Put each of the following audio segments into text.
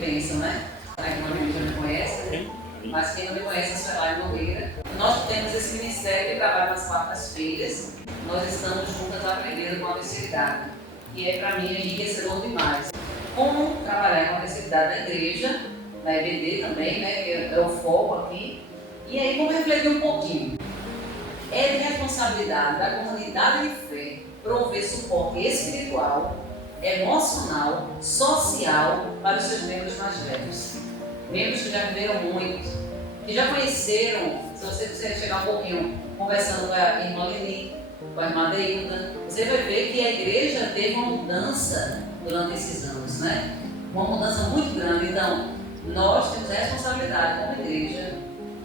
pensam, né? Aqui uma gente já me conhece, mas quem não me conhece é a Suelaine Nogueira. Nós temos esse ministério que trabalha nas quartas-feiras. Nós estamos juntas aprendendo com a terceira idade, que é para mim enriquecedor demais. Como trabalhar com a terceira idade na igreja, na EBD também, né? Que é o foco aqui. E aí vamos refletir um pouquinho. É de responsabilidade da comunidade de fé prover suporte espiritual, emocional, social para os seus membros mais velhos. Membros que já viveram muito, que já conheceram, se você quiser chegar um pouquinho conversando com a irmã Leni, com a irmã Deilda, você vai ver que a igreja teve uma mudança durante esses anos, né? Uma mudança muito grande. Então, nós temos a responsabilidade como igreja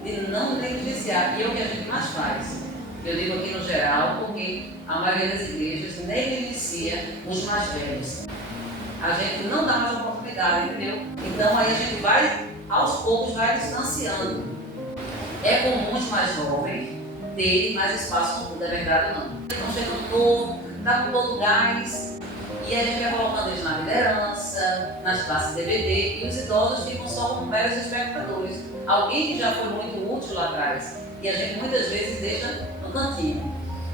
de não negligenciar, e é o que a gente mais faz. Eu digo aqui no geral, porque a maioria das igrejas negligencia os mais velhos. A gente não dá mais oportunidade, entendeu? Então aí a gente vai, aos poucos, vai distanciando. É comum os mais jovens terem mais espaço no mundo, é verdade ou não? Estão chegando novo, está com todo gás, e a gente vai colocando eles na liderança, nas classes DVD, e os idosos ficam só como meros espectadores. Alguém que já foi muito útil lá atrás, e a gente muitas vezes deixa no cantinho.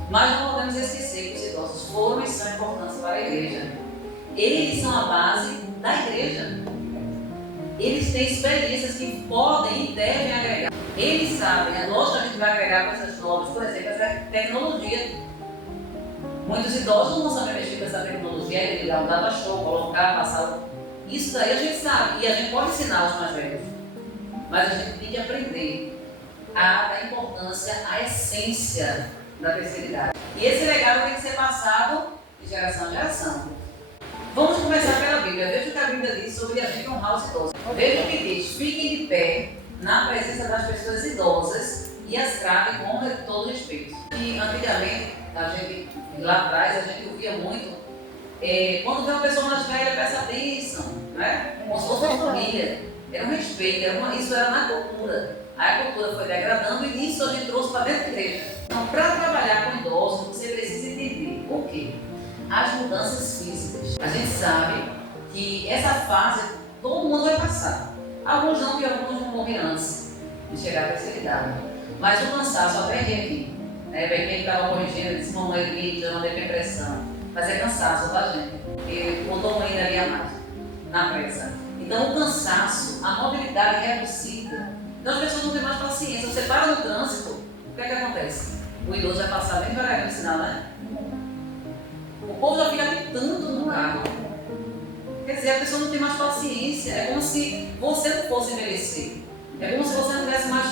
Mas não podemos esquecer que os idosos foram e são importantes para a igreja. Eles são a base da igreja. Eles têm experiências que podem e devem agregar. Eles sabem, é lógico que a gente vai agregar coisas novas, por exemplo, essa tecnologia. Muitos idosos não sabem mexer com essa tecnologia, ligar um data show, colocar, passar. Isso daí a gente sabe, e a gente pode ensinar os mais velhos. Mas a gente tem que aprender a dar importância à essência da terceira idade. E esse legado tem que ser passado de geração em geração. Vamos começar pela Bíblia. Veja o que a Bíblia diz sobre a gente honrar os idosos. Veja o que diz: fiquem de pé na presença das pessoas idosas e as tratem com honra e todo respeito. E antigamente, lá atrás, a gente ouvia muito, quando vê uma pessoa mais velha, peça bênção, né? Como se fosse uma família. Era um respeito, isso era na cultura. Aí a cultura foi degradando e nisso a gente trouxe para dentro da igreja. Então, para trabalhar com idosos, você precisa entender o quê? As mudanças físicas. A gente sabe que essa fase todo mundo vai passar. Alguns não, e alguns vão morrer antes de chegar à terceira idade. Mas o cansaço, até aqui, né? Bem, quem estava corrigindo, disse: mamãe, já não teve depressão. Mas é cansaço, tá, gente? Porque botou uma ainda ali a mais, na pressa. Então, o cansaço, a mobilidade reduzida. Então, as pessoas não têm mais paciência. Você para no trânsito, o que é que acontece? O idoso vai passar bem devagar no sinal, né? O povo já fica tanto no carro. Quer dizer, a pessoa não tem mais paciência. É como se você não fosse envelhecer. É como se você não tivesse mais,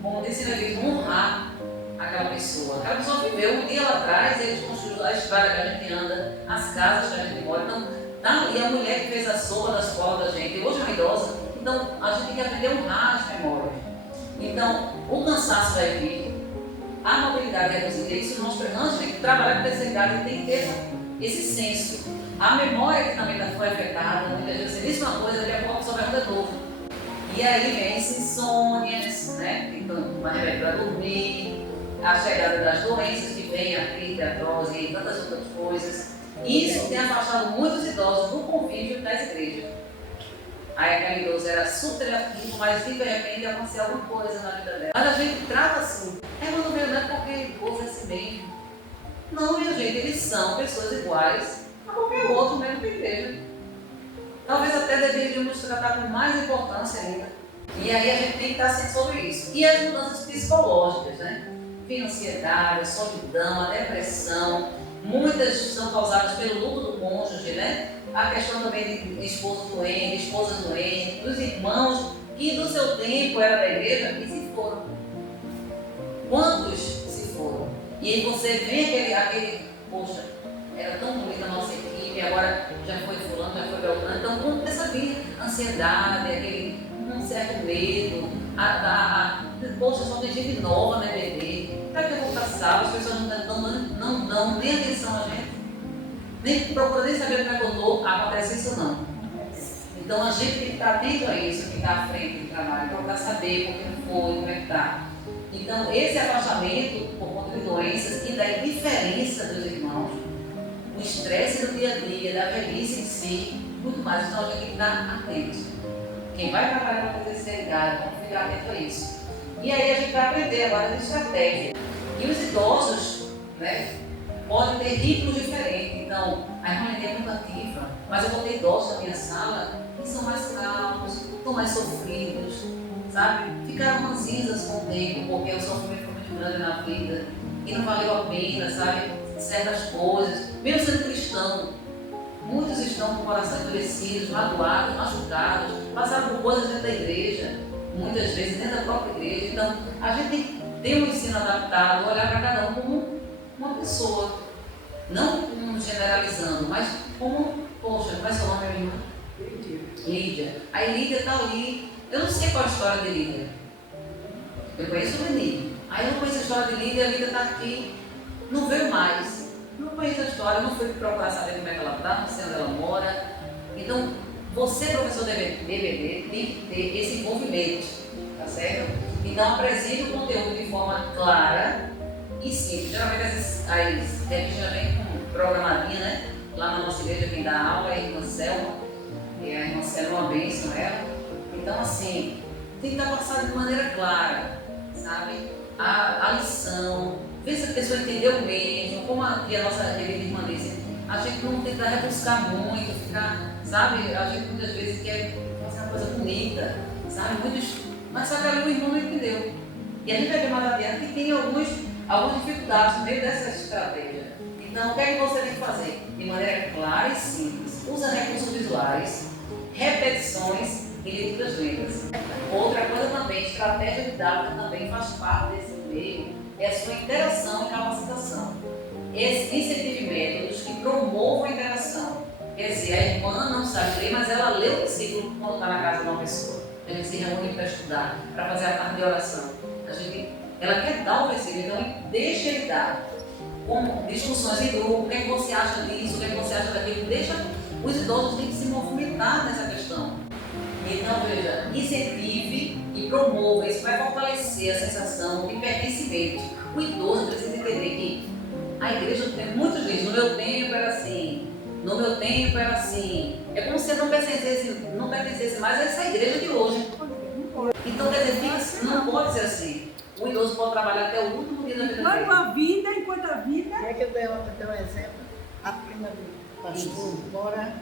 como disse na igreja, honrar aquela pessoa. Aquela pessoa viveu um dia lá atrás, eles construíram a estrada que a gente anda, as casas que a gente mora. Então, e a mulher que fez a sopa da escola da gente, hoje é uma idosa. Então, a gente tem que aprender a honrar as memórias. Então, o cansaço vai vir, a mobilidade reduzida. Isso nós, antes de trabalhar com a terceira idade, tem que ter esse senso. A memória que também foi afetada, muitas vezes você diz uma coisa, daqui a pouco só vai de novo. E aí vem as insônias, né? Então, uma remédio para dormir, a chegada das doenças que vem, a artrite, a artrose e tantas outras coisas. Isso tem afastado muitos idosos do convívio das igrejas. Aí aquele idoso era super ativo, mas de repente aconteceu alguma coisa na vida dela. Mas a gente trata assim, mas não veio não é porque idoso é assim mesmo. Não, minha gente, eles são pessoas iguais a qualquer outro mesmo da igreja. Talvez até deveríamos tratar com mais importância ainda. E aí a gente tem que estar ciente sobre isso. E as mudanças psicológicas, né? Ansiedade, a solidão, a depressão, muitas são causadas pelo luto do cônjuge, né? A questão também de esposo doente, esposas doentes, dos irmãos que do seu tempo era da igreja e se foram. Quantos se foram? E aí você vê aquele poxa, era tão bonita a nossa equipe, agora já foi fulano, já foi Beltrano. Então, como começa a vir ansiedade, aquele certo medo, poxa, só tem gente nova na EBD, para que eu vou passar? As pessoas não dão nem atenção a gente, nem procuram nem saber como é que eu estou, acontece isso não. Então a gente tem que estar atento a isso, que está à frente do trabalho, procurar saber por que não foi, como é que está. Então esse afastamento por conta de doenças e da indiferença dos irmãos, o estresse do dia a dia, da velhice em si, muito mais, então a gente tem que estar atento. Quem vai trabalhar para fazer seriedade, vamos ficar atento a isso. E aí a gente vai aprender agora de estratégia. E os idosos, né, podem ter ritmos diferentes. Então, a irmã é muito ativa, mas eu vou ter idosos na minha sala que são mais calmos, estão mais sofridos, sabe? Ficaram ranzinhas com o tempo, porque o sofrimento foi muito grande na vida e não valeu a pena, sabe? Certas coisas, mesmo sendo cristão. Muitos estão com o coração endurecidos, magoados, machucados, passaram por coisas dentro da igreja, muitas vezes dentro da própria igreja. Então, a gente tem que ter um ensino adaptado, olhar para cada um como uma pessoa, não generalizando, mas como, poxa, como é seu nome, minha irmã? Lídia. Aí Lídia está ali, eu não sei qual é a história de Lídia. Eu conheço o Benigno. Aí eu não conheço a história de Lídia, a Lídia está aqui, não veio mais. Não conheço a história, não fui procurar saber como é que ela está, não sei onde ela mora. Então, você, professor de BBB, tem que ter esse envolvimento, tá certo? Então, apresente o conteúdo de forma clara e simples. Geralmente as revistas já vêm programadinha, né? Lá na nossa igreja, quem dá aula é a irmã Selma. E a irmã Selma é uma bênção, ela. Então, assim, tem que estar passado de maneira clara, sabe? A lição, ver se a pessoa entendeu mesmo, como aqui a nossa querida irmã disse, a gente não tenta rebuscar muito, ficar, sabe? A gente muitas vezes quer fazer uma coisa bonita, sabe? Mas só que ali o irmão não entendeu. E a gente vai ver mais adiante que tem algumas dificuldades no meio dessa estratégia. Então, o que é que você tem que fazer? De maneira clara e simples. Usa recursos visuais, repetições e livros lendas. Outra coisa também, estratégia didática também faz parte desse meio, é a sua interação e capacitação. Incentive métodos que promovam a interação. Quer dizer, a irmã não sabe ler, mas ela lê o versículo quando está na casa de uma pessoa. A gente se reúne para estudar, para fazer a parte de oração. Ela quer dar o versículo, então deixa ele dar. Com discussões em grupo, o que é que você acha disso, o que é que você acha daquilo, deixa os idosos têm que se movimentar nessa questão. Então, veja, incentive e promova, isso vai fortalecer a sensação de pertencimento. O idoso precisa entender que a igreja tem muitos dias, no meu tempo era assim, no meu tempo era assim. É como se não pertencesse mais a essa igreja de hoje. Então, quer dizer, não pode ser assim. O idoso pode trabalhar até o último dia da vida dele. Enquanto a vida... É que eu dei um exemplo. A prima do pastor mora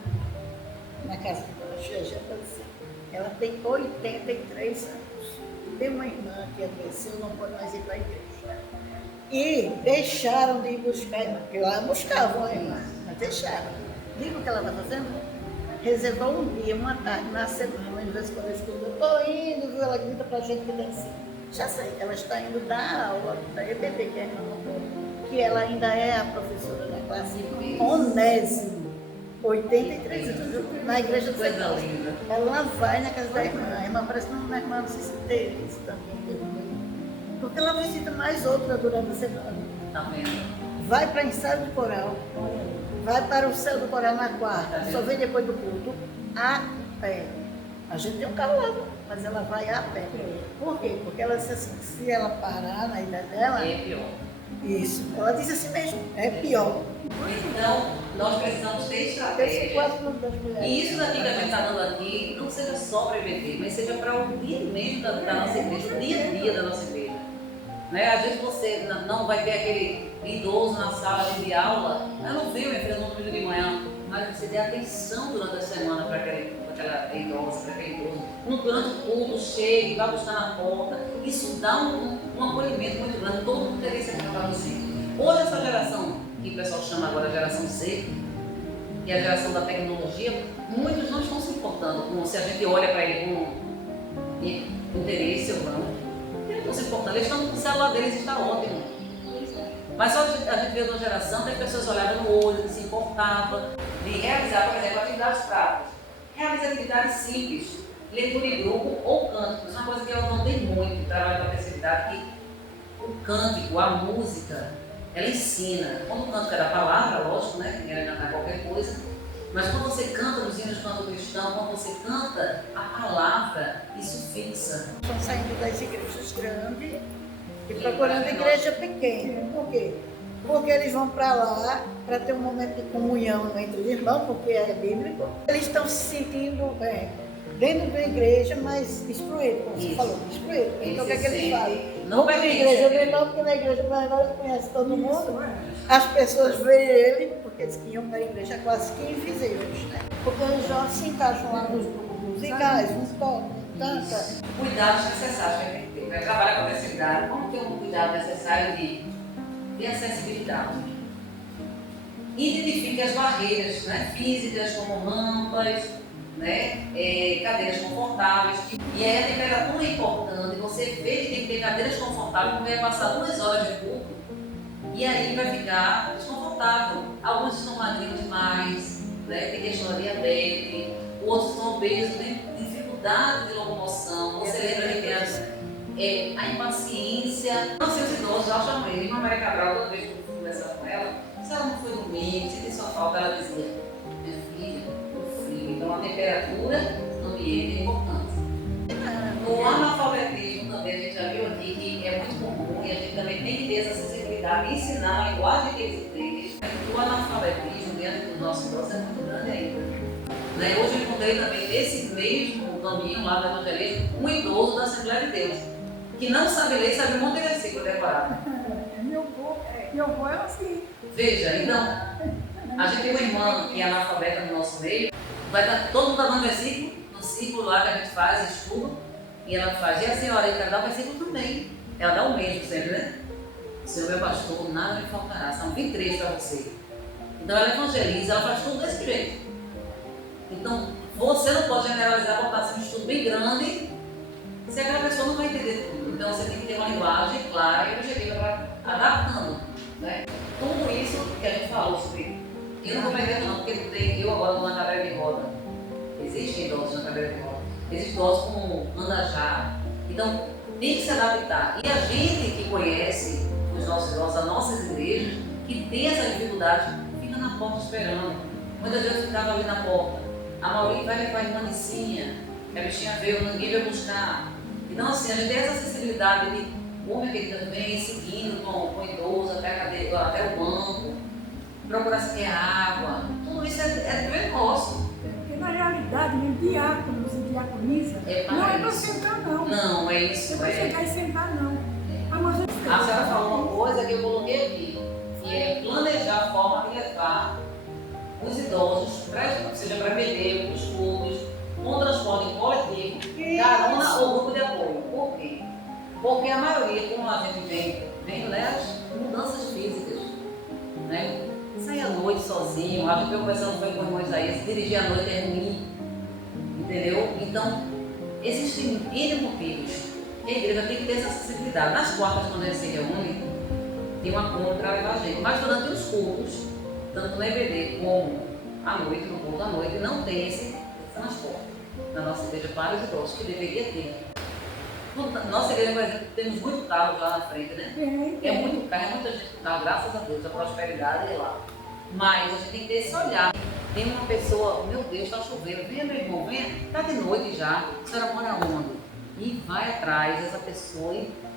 na casa do Xexé, ela tem 83 anos. Tem uma irmã que adoeceu, não pode mais ir para a igreja. E deixaram de ir buscar a irmã, porque lá buscavam a irmã, mas deixaram. Diga o que ela está fazendo? Reservou um dia, uma tarde, na semana, de vez em quando eu escuto, eu estou indo, viu? Ela grita para a gente que tem assim. Já sei, ela está indo dar aula da EBD, que é a irmã que ela ainda é a professora da classe onésimo, 83 anos, na igreja do Senhor. Ela vai na casa da irmã, a irmã parece que uma irmã, não sei se tem isso também, porque ela visita mais outra durante a semana. Vai para ensaio de coral, vai para o céu do coral na quarta, só vem depois do culto, a pé. A gente tem um carro lá, mas ela vai a pé. Por quê? Porque ela disse assim, se ela parar na ilha dela... É pior. Isso. Ela disse assim mesmo, é pior. Então, nós precisamos ter estratégia. E isso daqui que a gente está dando aqui, não seja só para EBT, mas seja para o dia mesmo da nossa igreja, o dia a dia da nossa igreja. Né? Às vezes você não vai ter aquele idoso na sala de aula, eu não vi minha filha no domingo de manhã, mas você dê atenção durante a semana para aquela idosa, para aquele idoso. Durante o culto, chegue, vai buscar na porta. Isso dá um acolhimento muito grande. Todo mundo deveria ser tratado assim. Hoje, essa geração, que o pessoal chama agora de geração Z, que é a geração da tecnologia, muitos não estão se importando com, se a gente olha para ele com interesse ou não. Eles não estão se importando. Eles estão com o celular deles, está ótimo. Mas só a gente vê de uma geração que as pessoas olhavam no olho, que se importavam de realizar, por exemplo, atividades práticas. Realiza atividades simples, leitura em grupo ou cântico. Isso é uma coisa que eu notei muito no trabalho da terceira idade, que o cântico, a música, ela ensina. Quando o cântico é da palavra, lógico, né? Ninguém vai cantar qualquer coisa. Mas quando você canta nos hinos do canto cristão, quando você canta a palavra, isso fixa. Estão saindo das igrejas grandes e procurando igreja pequena. Por quê? Porque eles vão para lá para ter um momento de comunhão entre os irmãos, porque é bíblico. Eles estão se sentindo dentro da igreja, mas excluído, como você Isso. falou, excluído. Então o que é que eles fazem? Não vai Na ver igreja, isso. vem não, porque na igreja agora conhece todo mundo. As pessoas veem ele, porque eles iam para a igreja quase que invisíveis, né? Porque eles já se encaixam lá nos grupos musicais, não tocam, não cantam. Cuidados necessários que a gente tem. Vai trabalhar com a terceira vamos ter um cuidado necessário de acessibilidade. Identifique as barreiras, né, físicas, como rampas, né, cadeiras confortáveis. E aí a temperatura é importante. Você vê que tem que ter cadeiras confortáveis, porque vai passar 2 horas de culto e aí vai ficar desconfortável. Alguns estão magrinhos demais, né, tem questão de diabetes, outros estão obesos, tem dificuldade de locomoção. Você lembra que tem a impaciência. Não sei, os idosos já chamam ele. Irmã Maria Cabral, toda vez que eu conversava com ela, se ela não foi dormir, se tem sua falta, ela dizia: minha filha, o frio. Então a temperatura no ambiente é importante. O analfabetismo também, a gente já viu aqui que é muito comum e a gente também tem que ter essa sensibilidade de ensinar a linguagem que eles entendem. O analfabetismo diante do nosso idoso é muito grande ainda. Né? Hoje eu encontrei também nesse mesmo caminho lá do evangelismo um idoso da Assembleia de Deus que não sabe ler, sabe um monte de versículo decorado. Meu avô é assim. Veja, então, a gente tem uma irmã que é analfabeta no nosso meio, todo mundo está dando versículo, no círculo lá que a gente faz, estudo, e ela faz, e a senhora, e quer dar o versículo também. Ela dá o mesmo sempre, né? Senhor meu pastor, nada me faltará, são 23 para você. Então ela evangeliza, ela faz tudo desse jeito. Então, você não pode generalizar, botar assim um estudo bem grande, se aquela pessoa não vai entender tudo. Então você tem que ter uma linguagem clara e objetiva para adaptando, né? Tudo isso que a gente falou sobre. Eu não vou pegar não, porque eu agora estou na cadeira de roda. Existem idosos na cadeira de roda. Existem idosos com andajá. Então tem que se adaptar. E a gente que conhece os nossos idosos, as nossas igrejas, que tem essa dificuldade, fica na porta esperando. Muitas vezes eu ficava ali na porta. A Maurícia vai levar a irmã Nicinha, que a bichinha veio, ninguém vai buscar. Então assim, a gente tem essa sensibilidade de homem que também seguindo com o idoso até a cadeira, até o banco, procurar se quer água. Tudo isso é dever nosso. Porque na realidade, nem diáconos e diaconisa, não é para sentar não. Não, é isso. Não é para chegar e sentar não. A senhora falou uma coisa que eu coloquei aqui, que é planejar a forma de levar os idosos, seja para beber, os clubes, com transporte coletivo, carona ou grupo de apoio. Por quê? Porque a maioria, como a gente vem as mudanças físicas, né? Sair à noite sozinho, a gente conversando foi com o irmão Isaías, dirigir à noite é ruim, entendeu? Então, existem N motivos que a igreja tem que ter essa acessibilidade. Nas quartas, quando a gente se reúne, tem uma conta para levar a gente, mas durante os cultos, tanto no EBD como à noite, no culto à noite, não tem esse transporte na nossa igreja para os idosos, que deveria ter. Nossa igreja, por exemplo, temos muito carro lá na frente, né? É muito carro, é muita gente com carro, graças a Deus, a prosperidade é lá. Mas a gente tem que ter esse olhar. Tem uma pessoa, meu Deus, está chovendo, venha meu irmão, venha, está de noite já, a senhora mora onde? E vai atrás dessa pessoa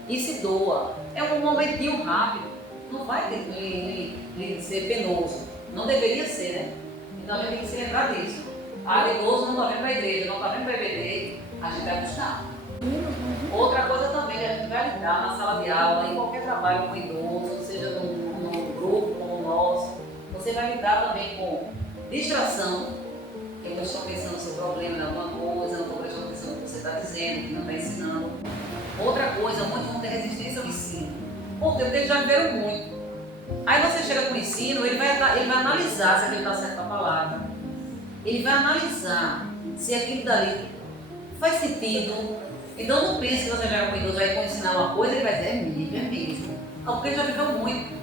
e se doa. É um momentinho rápido, não vai ser penoso, não deveria ser, né? Então a gente tem que se lembrar disso. Ah, idoso não está vindo para a igreja, não está vindo para a EBD, a gente vai buscar. Outra coisa também que a gente vai lidar na sala de aula, em qualquer trabalho com idoso, seja num grupo como o nosso, você vai lidar também com distração, que eu estou pensando no seu problema, em alguma coisa, não estou prestando atenção no que você está dizendo, que não está ensinando. Outra coisa, muitos vão ter resistência ao ensino, porque eles já viveram muito. Aí você chega com o ensino, ele vai analisar se aquilo está certo a palavra, ele vai analisar se aquilo dali faz sentido. Então não pense que você já com idoso vai ensinar uma coisa, ele vai dizer, é mesmo. Porque ele já viveu muito.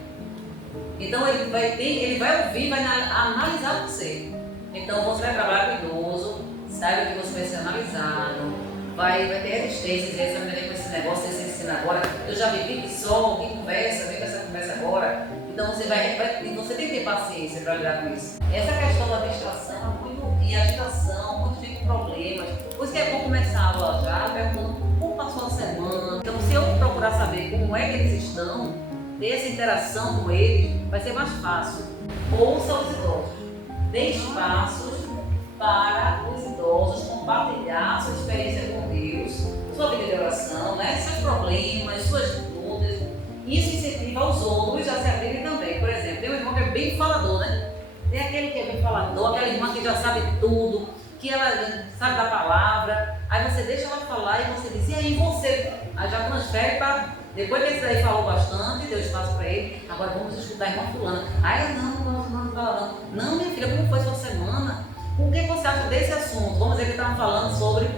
Então ele vai ouvir, vai analisar você. Então você vai trabalhar com idoso, sabe que você vai ser analisado, vai ter resistências, e essa menina com esse negócio, esse ensino agora, eu já vivi que só, que conversa, vem com essa conversa agora. Então você você tem que ter paciência para lidar com isso. Essa questão da distração e agitação, muita gente com problemas. Por isso que é bom começar a aula já, perguntando como passou a semana. Então, se eu procurar saber como é que eles estão, ter essa interação com eles, vai ser mais fácil. Ouça os idosos. Dê espaços para os idosos. idosos compartilhar sua experiência com Deus, sua vida de oração, né? Seus problemas, suas lutas. Isso incentiva os outros a se abrirem também. Por exemplo, tem um irmão que é bem falador, né? Tem aquele que é bem falador, aquela irmã que já sabe tudo, que ela sabe da palavra. Aí você deixa ela falar e você diz, e aí você? Aí já transfere para... Depois que esse daí falou bastante, deu espaço para ele, agora vamos escutar a irmã fulana. Aí ela, não fala não. Não, minha filha, como foi sua semana? O que você acha desse assunto? Vamos dizer que estavam falando sobre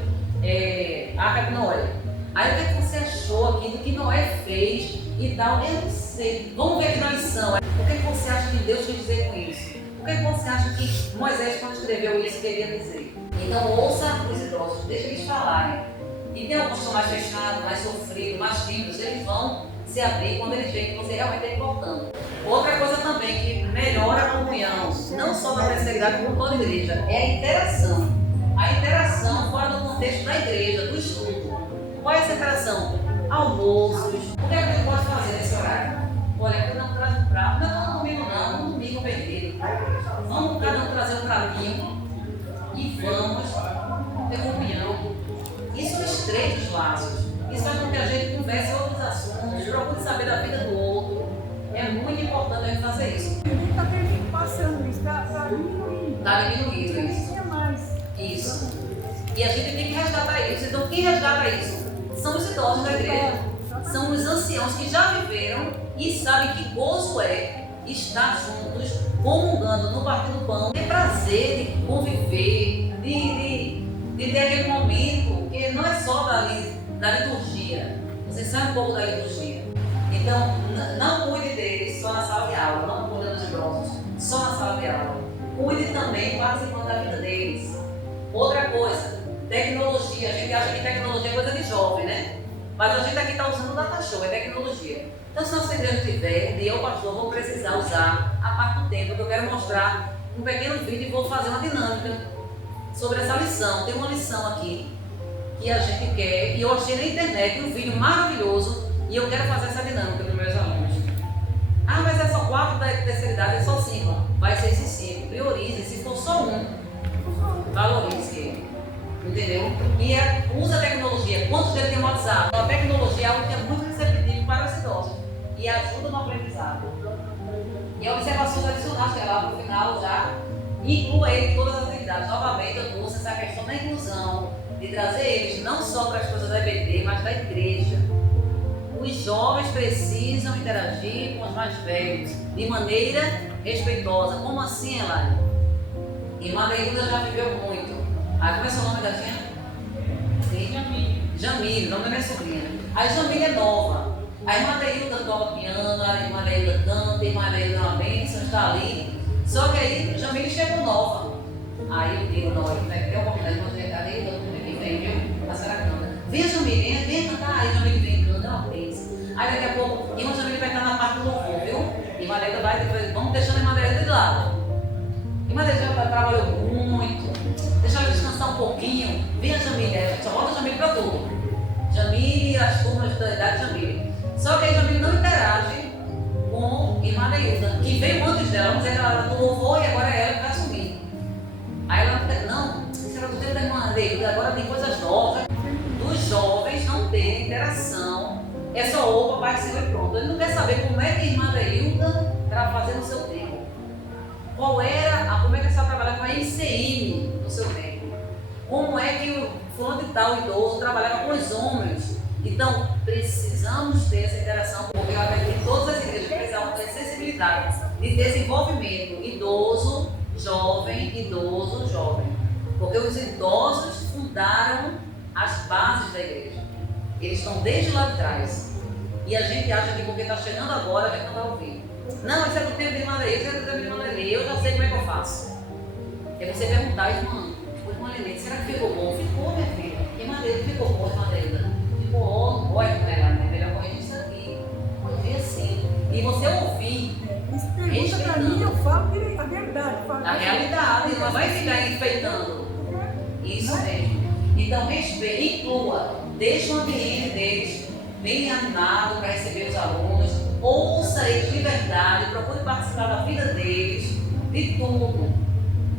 a Arca de Noé. Aí o que você achou aqui do que Noé fez e tal? Eu não sei. Vamos ver aqui na lição. O que você acha que Deus quer dizer com isso? O que você acha que Moisés, quando escreveu isso, queria dizer? Então ouça os idosos, deixa eles falarem. E tem alguns que são mais fechados, mais sofridos, mais tímidos, eles vão se abrir quando eles veem que você realmente é importante. Outra coisa também que melhora a comunhão, não só na terceira idade, como toda a igreja, é a interação. A interação fora do contexto da igreja, do estudo. Qual é essa interação? Almoços. O que é que a gente pode fazer nesse horário? Olha, cada um traz um prato. Não, domingo não, um domingo perdido. Vamos cada um trazer um pratinho e vamos ter comunhão. Isso estreita os laços. Isso faz com que a gente converse outros assuntos, procure saber da vida do outro. É muito importante a gente fazer isso. A gente está passando isso, está diminuindo. Está diminuindo isso. Não mais. Isso. E a gente tem que resgatar isso. Então, quem resgata isso? São os idosos da igreja. São os anciãos que já viveram e sabem que gozo é estar juntos, comungando no partir do pão. Ter prazer de conviver, de ter aquele momento que não é só da liturgia. Você sabe um pouco da liturgia. Então, não cuide deles só na sala de aula, não cuide dos idosos só na sala de aula. Cuide também participando da vida deles. Outra coisa, tecnologia. A gente acha que tecnologia é coisa de jovem, né? Mas a gente aqui está usando o data show, é tecnologia. Então, se nossa igreja tiver, e eu, pastor, vou precisar usar a parte do tempo, porque eu quero mostrar um pequeno vídeo e vou fazer uma dinâmica sobre essa lição. Tem uma lição aqui que a gente quer, e eu achei na internet um vídeo maravilhoso, e eu quero fazer essa dinâmica para os meus alunos. Ah, mas é só 4 da terceira idade, é só 5. Vai ser esses 5. Priorize, se for só um, valorize ele. Entendeu? E usa a tecnologia. Quantos deles tem WhatsApp? A tecnologia é algo que é muito receptivo para os idosos e ajuda no aprendizado. E a observação adicional, que é lá no final já, inclua ele em todas as atividades. Novamente, eu trouxe essa questão da inclusão, de trazer eles não só para as coisas da EBD, mas da igreja. Os jovens precisam interagir com os mais velhos de maneira respeitosa. Como assim, Elaine? Irmã Neilda já viveu muito. Aí como é seu nome da tia? Sim? Jamile, o nome da minha sobrinha. A Jamile é nova. A irmã Neilda toca piano, a irmã Neilda canta, a irmã Neilda é uma bênção, está ali. Só que aí Jamile chegou nova. Aí eu digo, não, vai ter uma oportunidade de você a Neilda, que vem, viu? A senhora canta. Vem, Jamile, vem cantar. Aí Jamile vem cantando, é uma bênção. Aí daqui a pouco, irmã Jamile vai estar na parte do louvor, viu? Irmã Neilda vai depois, vamos deixando a irmã Neilda de lado. Irmã Neilda já trabalhou muito. Deixa ela descansar um pouquinho. Vem a Jamile, só volta a Jamile para tudo. Jamile, as turmas da idade Jamile. Só que a Jamile não interage com irmã Neilda, que veio antes dela. Vamos dizer que ela era do louvor e agora é ela que vai assumir. Aí ela fica, não, isso era do tempo da irmã Neilda, agora tem coisas novas. Dos jovens não terem interação. É só o papai que e pronto. Ele não quer saber como é que a irmã Neilda estava fazendo o seu tempo. Como é que a senhora trabalhava com a ICM no seu tempo? Como é que o fulano de tal idoso trabalhava com os homens? Então, precisamos ter essa interação, porque eu acredito que todas as igrejas precisam ter sensibilidade de desenvolvimento idoso, jovem. Porque os idosos fundaram as bases da igreja. Eles estão desde lá de trás. E a gente acha que porque está chegando agora, a gente não vai ouvir. Não, isso é do tempo de irmã Lelê, isso é do tempo de irmã Lelê, eu já sei como é que eu faço. É você perguntar, irmã Lelê, será que ficou bom? Ficou, minha filha. Irmã Lelê, ficou bom, irmã Lelê? Ficou ótimo, olha como ela, né? Melhor corrigir isso aqui. Corrigir assim. E você ouvir. Isso pergunta para mim, eu falo a verdade. A realidade, não vai ficar enfeitando. Isso mesmo. Então, respeite, inclua, deixa o ambiente deles bem animado para receber os alunos, ouça eles de verdade, procure participar da vida deles, de tudo,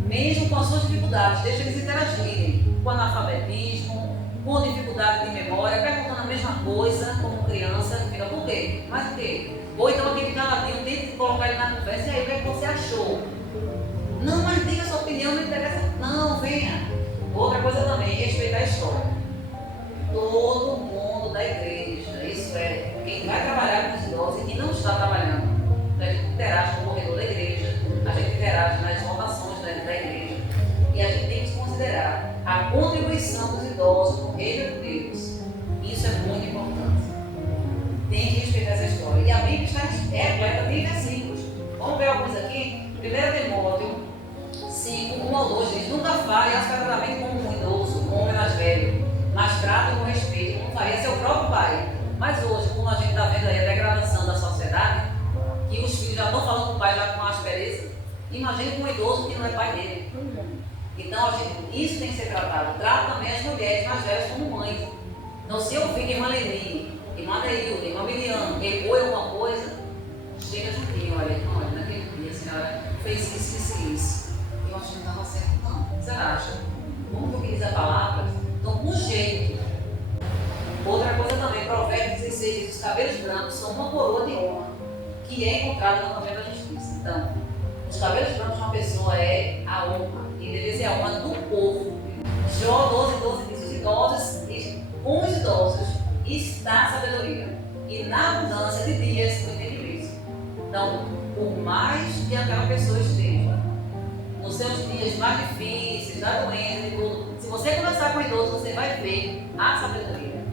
mesmo com as suas dificuldades, deixa eles interagirem. com analfabetismo, com dificuldade de memória, perguntando a mesma coisa como criança, fica, por quê? Mas o quê? Ou então aquele caladinho, tenta colocar ele na conversa, e aí o que é que você achou? Não, mas diga a sua opinião, não interessa. Não, venha. Outra coisa também, respeitar a história. Todo mundo da igreja, isso é, quem vai trabalhar com os idosos e quem não está trabalhando, a gente interage no corredor da igreja, a gente interage nas votações da igreja, e a gente tem que considerar a contribuição dos idosos no reino de Deus. Isso é muito importante. Tem que respeitar essa história. E a Bíblia está repleta de versículos. Vamos ver alguns aqui. 1 Timóteo 5, 1 ao 2 diz: nunca fale asperadamente como um idoso, um homem mais velho, mas trate com respeito, como faria seu próprio pai. Mas hoje, como a gente está vendo aí a degradação da sociedade, que os filhos já estão falando com o pai já com aspereza, imagine com um idoso que não é pai dele. Então, isso tem que ser tratado. Trata também as mulheres mais velhas como mães. Então, se eu vi que irmã Leni, irmã Deilda, irmã Miriam, errou alguma coisa, chega juntinho, olha, naquele dia a senhora fez isso. Eu acho que não estava certo, não. Você acha? Como que eu quis a palavra? Então, com jeito. Outra coisa também, Provérbios 16 diz: os cabelos brancos são uma coroa de honra, que é encontrada na novela da justiça. Então, os cabelos brancos de uma pessoa é a honra, e deve ser a honra do povo. Jó 12 diz: os idosos, com os idosos está a sabedoria, e na abundância de dias o entendimento. Então, por mais que aquela pessoa esteja nos seus dias mais difíceis, da doença e tudo, se você conversar com o idoso, você vai ver a sabedoria.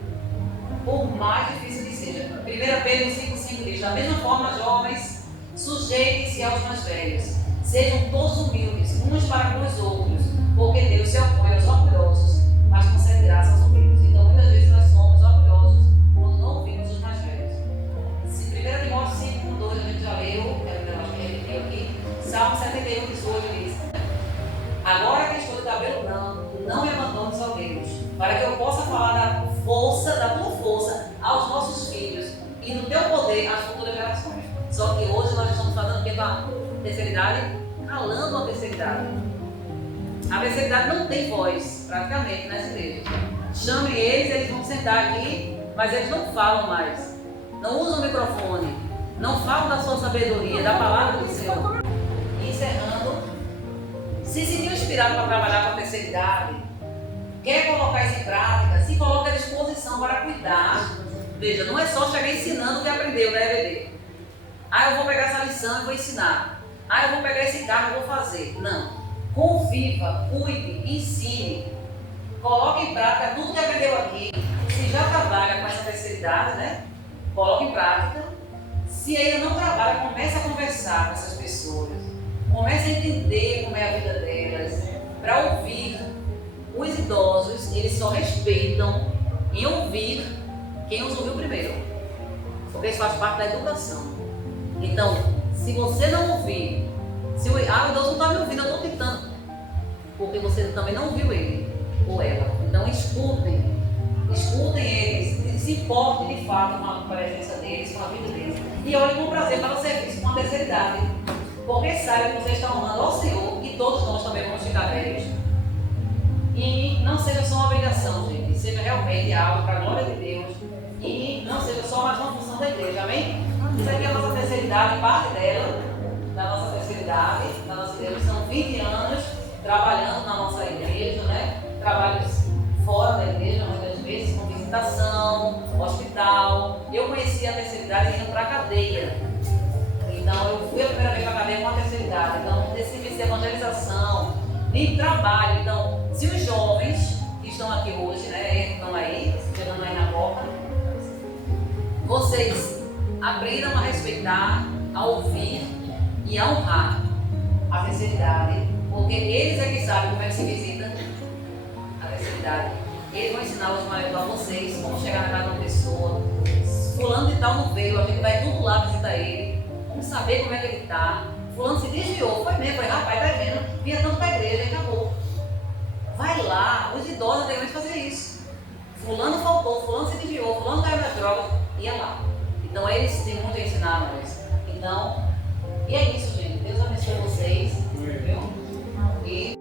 Por mais difícil que seja. 1 Pedro 5,5 diz: da mesma forma, jovens, sujeitem-se aos mais velhos. Sejam todos humildes, uns para com os outros, porque Deus se opõe aos orgulhosos, mas concede graça aos humildes. Então, muitas vezes nós somos orgulhosos quando não ouvimos os mais velhos. Se 1 Timóteo 5,2 a gente já leu, que a gente leu aqui, Salmo 71, 18 diz: agora que estou de cabelo branco, não me abandones, ó Deus, para que eu possa falar da tua força aos nossos filhos e do teu poder às futuras gerações. Só que hoje nós estamos falando aqui da terceira idade, calando a terceira idade. A terceira idade não tem voz, praticamente, nessa igreja. Chame eles vão sentar aqui, mas eles não falam mais. Não usam o microfone, não falam da sua sabedoria, da palavra do Senhor. E encerrando, se sentiu inspirado para trabalhar com a terceira idade, quer colocar isso em prática, se coloca à disposição para cuidar. Veja, não é só chegar ensinando o que aprendeu, né, EBD? Eu vou pegar essa lição e vou ensinar. Eu vou pegar esse carro e vou fazer. Não. Conviva, cuide, ensine. Coloque em prática tudo que aprendeu aqui. Se já trabalha com essa terceira idade, né? Coloque em prática. Se ainda não trabalha, comece a conversar com essas pessoas. Comece a entender como é a vida delas. Para ouvir. Os idosos, eles só respeitam em ouvir quem os ouviu primeiro. Porque isso faz parte da educação. Então, se você não ouvir, se o idoso não está me ouvindo, eu estou tentando. Porque você também não ouviu ele ou ela. Então, escutem eles, se importem de fato com a presença deles, com a vida deles. E olhem com prazer para o serviço com a terceira idade. Porque saibam que você está honrando ao Senhor e todos nós também vamos ficar velhos. E não seja só uma obrigação, gente. Seja realmente algo para a glória de Deus. E não seja só mais uma função da igreja, amém? Isso aqui é a nossa terceira idade, parte dela, da nossa terceira idade, da nossa igreja. São 20 anos trabalhando na nossa igreja, né? Trabalhos fora da igreja, muitas vezes, com visitação, hospital. Eu conheci a terceira idade indo para a cadeia. Então, eu fui a primeira vez para a cadeia com a terceira idade. Então, nesse serviço de evangelização, de trabalho. Então, se os jovens que estão aqui hoje, né, estão aí, chegando aí na porta, vocês aprendam a respeitar, a ouvir e a honrar a terceira idade, porque eles é que sabem como é que se visita a terceira idade. Eles vão ensinar os maridos a vocês como chegar na casa de uma pessoa. Fulano de tal não veio, a gente vai tudo lá visitar ele, vamos saber como é que ele está. Fulano se desviou, foi mesmo, foi rapaz, tá vendo? Vinha tanto para a igreja e acabou. Vai lá, os idosos antigamente faziam isso. Fulano faltou, fulano se desviou, fulano caiu nas drogas, ia lá. Então eles têm muito a ensinar a nós. Então, e é isso, gente. Deus abençoe vocês. Viu? E